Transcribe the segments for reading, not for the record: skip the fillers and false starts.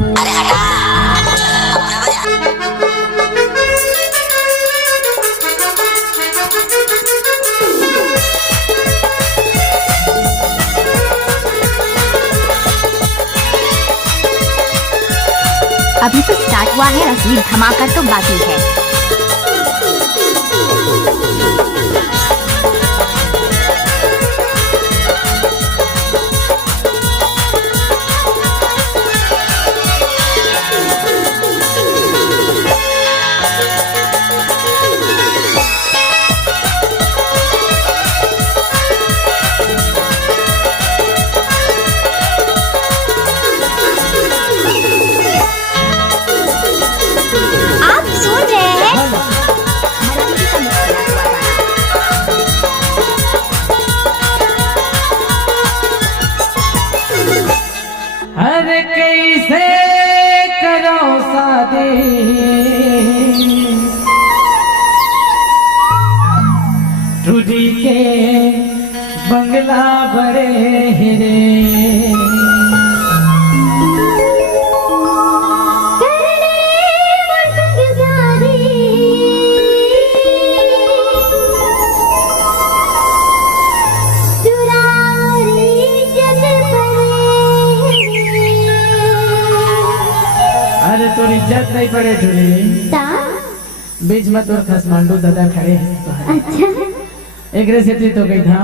अरे हटा अपना बजा। अभी तो स्टार्ट हुआ है, असली धमाका तो बाकी है। अरे कैसे करो शादी टूटी के बंगला बड़े हिरे तोर इज्जत नहीं पड़े ठुली बीच में तोर खसमांडू दादा खड़े हैं। अच्छा एक रेसिपी तो गई था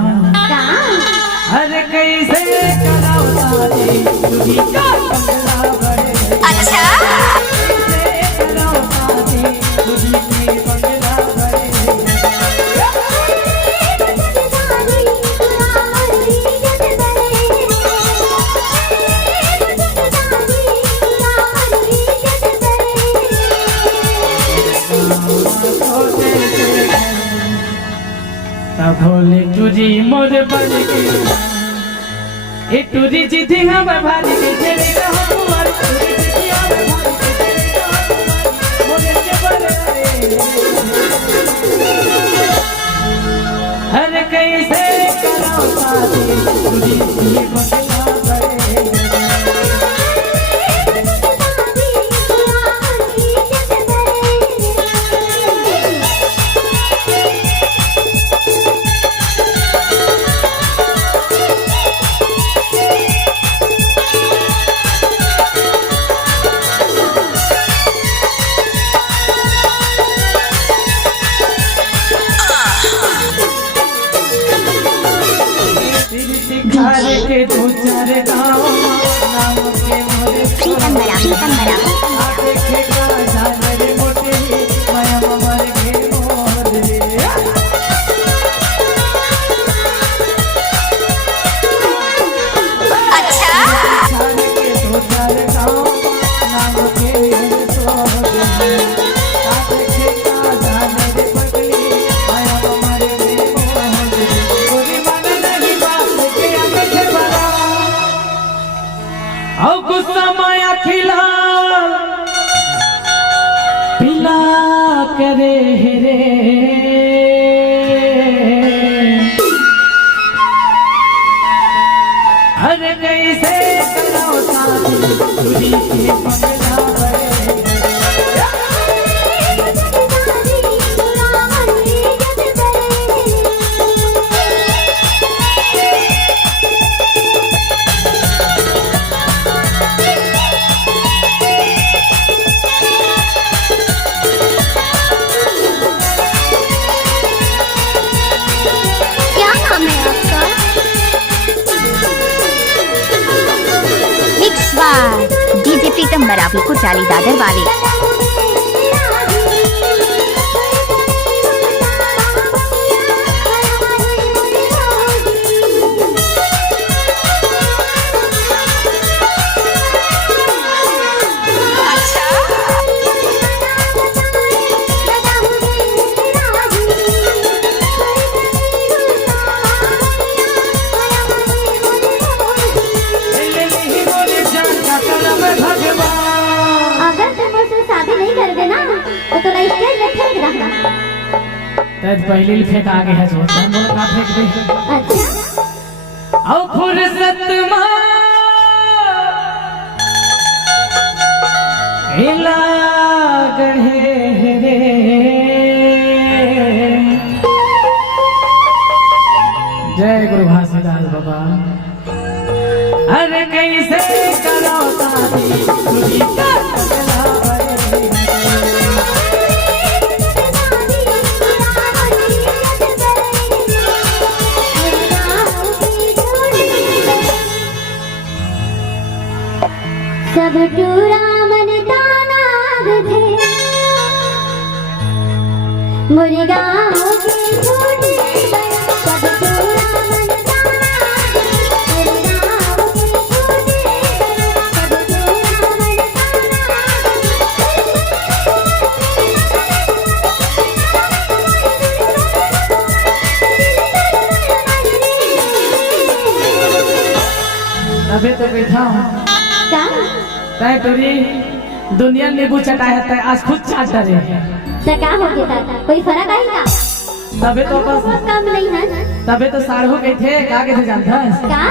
अरे कैसे कराओ शादी टूटी का बंगला बड़े। अच्छा कैसे कराओ शादी टूटी के बंगला बड़े। भोले टूरी मोर बन के ए टूरी जीती हम भारी के तेरे कहो तुम्हारी टूरी जीती हम भारी के तेरे कहो तुम्हारी मोरे के बड़े हर कैसे कराओ शादी टूरी की बंगला बड़े। के दो चार गाँव नाम के मोरे आगे खेता झालर मोटे माया मर के मोर रे। अच्छा के दो चार गाँव नाम के मोरे आगे खेता झालर मोटे माया मर के मोर रे। गोरी मन नहीं बात के आगे औ गुस्सा माया खिला पिला करे रे अरे कैसे कराओ शादी टूटी के बंगला बड़े। डीजे प्रीतम मरावी को चाली दादर वाले। पहले फेंक आगे है जो बोला फेंक दे। अच्छा और फुर्सत हिला गढ़े रे जय गुरु घासीदास बाबा। अरे कैसे करो शादी तुझी का सब टूरा मन तानाग थे मुर्गा होके छोटे सब टूरा मन तानाग मुर्गा होके छोटे सब टूरा मन तानाग। अभी तो बैठा हूँ तय टोरी दुनिया नींबू चटाया तय आज खुद चाट रहे तो क्या हो गया कोई फर्क आएगा तबे तो बस कम नहीं है तबे तो साढ़ू गए थे क्या कहते जानता है क्या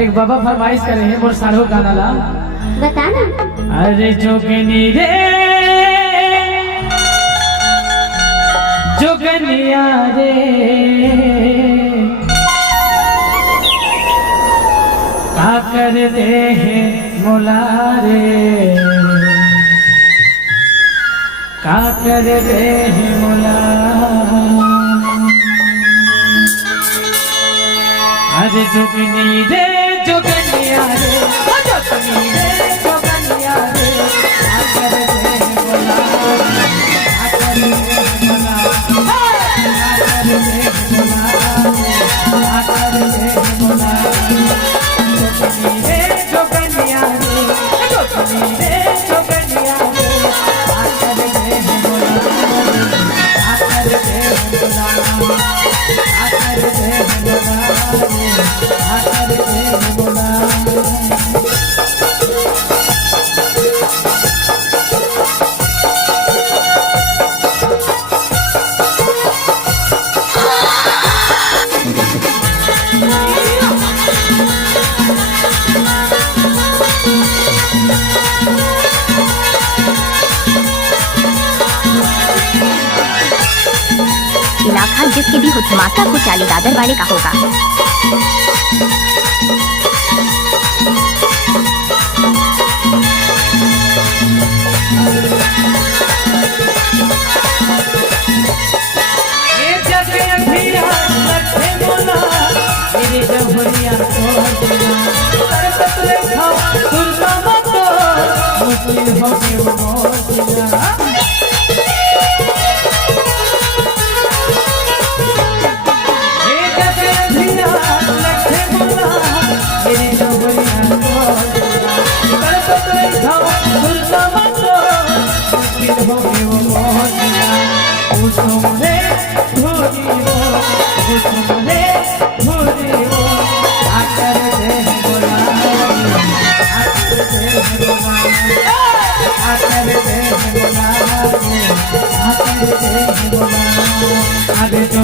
एक बाबा फरमाइश करे हैं मोर साढ़ू गाना ला बता ना। अरे जोगनी रे जोगनिया रे का कर दे है मुलारे का कर दे है मुला। अरे जोगनी रे जोगनिया रे जोगनी रे जोगनिया रे का कर दे है मुला का कर दे है मुला का कर दे है मुला का कर दे है मुला। जोगनी रे जोगनिया रे जोगनी रे जोगनिया रे का कर दे है मुला का कर दे है मुला का कर दे है मुला का कर दे है मुला। इलाका जिसके भी हो धमाका को चाली दादर वाले का होगा। ये जग अंधिया लखे मोला मेरी जहुरिया तोड़ देना तरसत लेखा सुरता मतो मुश्किल हो के वो मोर दिया। ये जग अंधिया लखे मोला मेरी जहुरिया तोड़ देना तरसत लेखा सुरता मतो मुश्किल हो के वो मोर दिया। उसने धूरी वो उसने धूरी वो आकर दे बोला आकर दे बोला आकर दे बोला आकर दे बोला। अरे जो